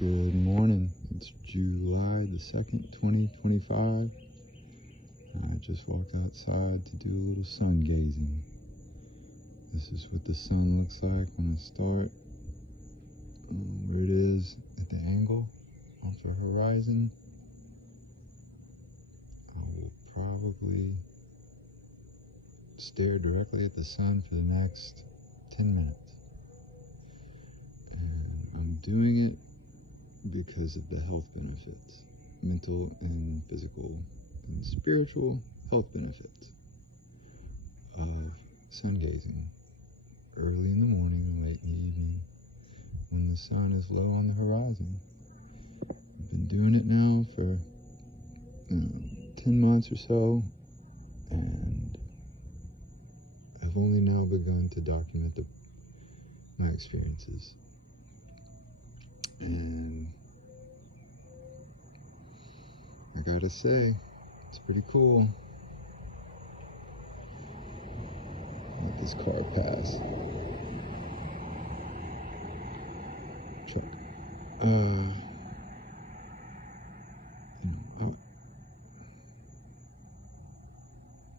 Good morning. It's July the 2nd, 2025. I just walked outside to do a little sun gazing. This is what the sun looks like when I start. Where it is at the angle off the horizon. I will probably stare directly at the sun for the next 10 minutes. And I'm doing it because of the health benefits, mental and physical and spiritual health benefits of sun gazing early in the morning and late in the evening when the sun is low on the horizon. I've been doing it now for 10 months or so, and I've only now begun to document my experiences. And I gotta say, it's pretty cool. Let this car pass. Truck.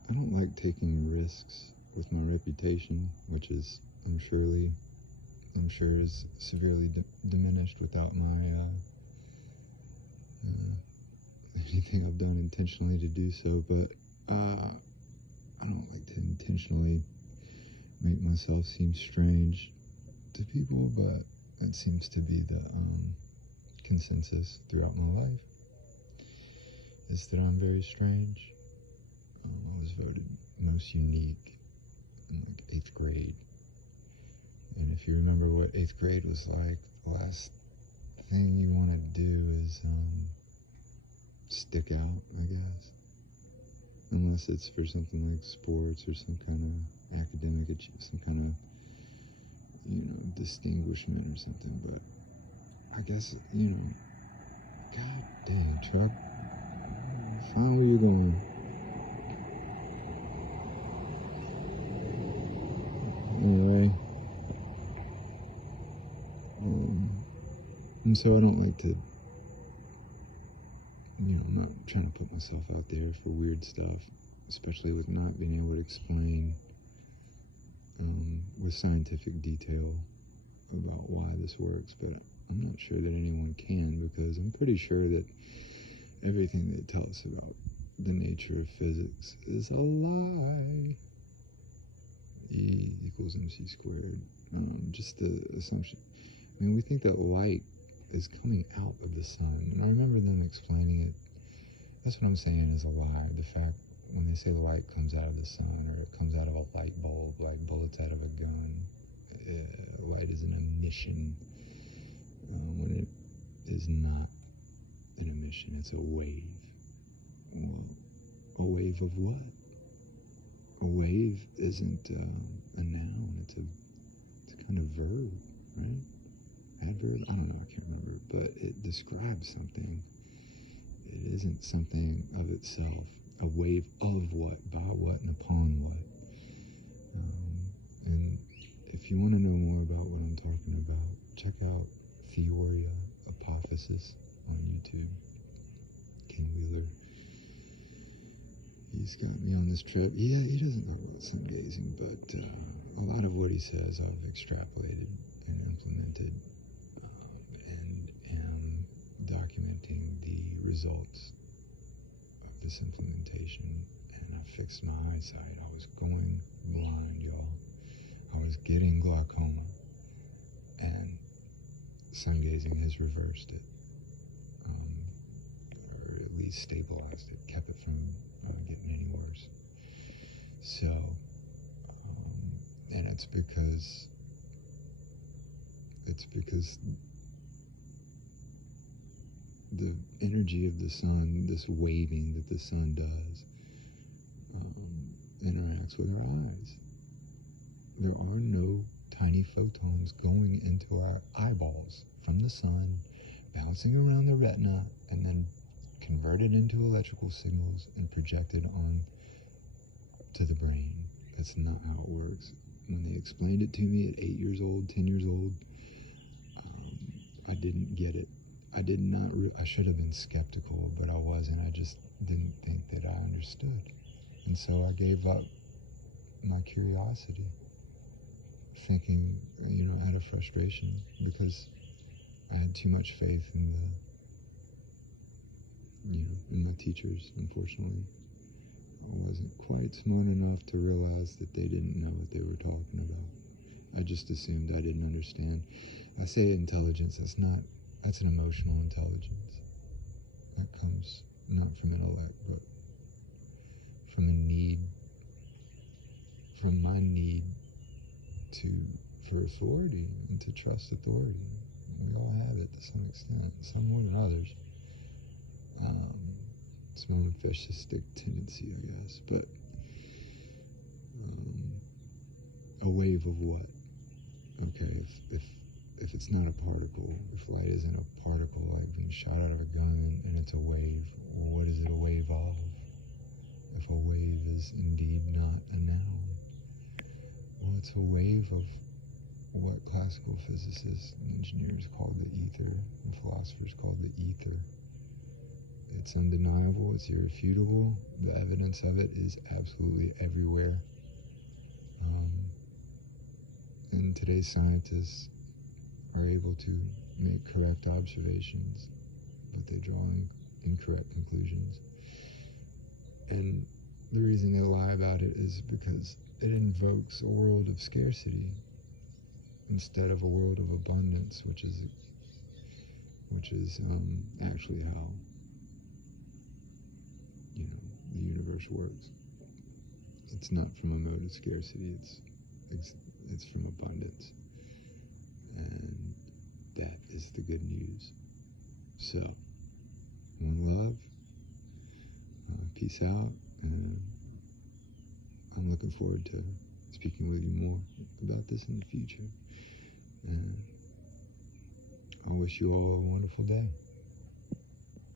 I don't like taking risks with my reputation, which is, I'm sure is severely diminished without my anything I've done intentionally to do so. But I don't like to intentionally make myself seem strange to people, but that seems to be the consensus throughout my life, is that I'm very strange. I was voted most unique in like 8th grade. And if you remember what 8th grade was like, the last thing you want to do is stick out, I guess. Unless it's for something like sports or some kind of academic achievement, some kind of, distinguishment or something. But I guess, God dang, truck. Find where you're going. Anyway. And so I don't like to, I'm not trying to put myself out there for weird stuff, especially with not being able to explain with scientific detail about why this works. But I'm not sure that anyone can, because I'm pretty sure that everything they tell us about the nature of physics is a lie. E equals mc squared. Just the assumption. I mean, we think that light is coming out of the sun, and I remember them explaining it. That's what I'm saying is a lie. The fact when they say light comes out of the sun, or it comes out of a light bulb, like bullets out of a gun, light is an emission, when it is not an emission, it's a wave. Well, a wave of what? A wave isn't a noun, it's a kind of verb, right? Adverb? I don't know, I can't remember, but it describes something. It isn't something of itself. A wave of what, by what, and upon what. And if you want to know more about what I'm talking about, check out Theoria Apophysis on YouTube. King Wheeler. He's got me on this trip. Yeah, he doesn't know about sun gazing, but a lot of what he says I've extrapolated and implemented, and am documenting the results of this implementation. And I fixed my eyesight. I was going blind, y'all. I was getting glaucoma, and sun gazing has reversed it, or at least stabilized it, kept it from getting any worse. So, and it's because the energy of the sun, this waving that the sun does, interacts with our eyes. There are no tiny photons going into our eyeballs from the sun, bouncing around the retina, and then converted into electrical signals and projected on to the brain. That's not how it works. When they explained it to me at 8 years old, 10 years old, I didn't get it. I did not, I should have been skeptical, but I wasn't. I just didn't think that I understood. And so I gave up my curiosity, thinking, out of frustration, because I had too much faith in in my teachers, unfortunately. I wasn't quite smart enough to realize that they didn't know what they were talking about. I just assumed I didn't understand. I say intelligence, that's an emotional intelligence. That comes not from intellect, but from from my need for authority and to trust authority. We all have it to some extent, some more than others. It's my fascistic tendency, I guess, but a wave of what? Okay, if it's not a particle, if light isn't a particle like being shot out of a gun and it's a wave, well, what is it a wave of? If a wave is indeed not a noun, well, it's a wave of what classical physicists and engineers call the ether, and philosophers call the ether. It's undeniable, it's irrefutable, the evidence of it is absolutely everywhere. And today's scientists are able to make correct observations, but they draw incorrect conclusions. And the reason they lie about it is because it invokes a world of scarcity instead of a world of abundance, which is actually how the universe works. It's not from a mode of scarcity, it's from abundance, and that is the good news. So, one love, peace out, and I'm looking forward to speaking with you more about this in the future, and I wish you all a wonderful day.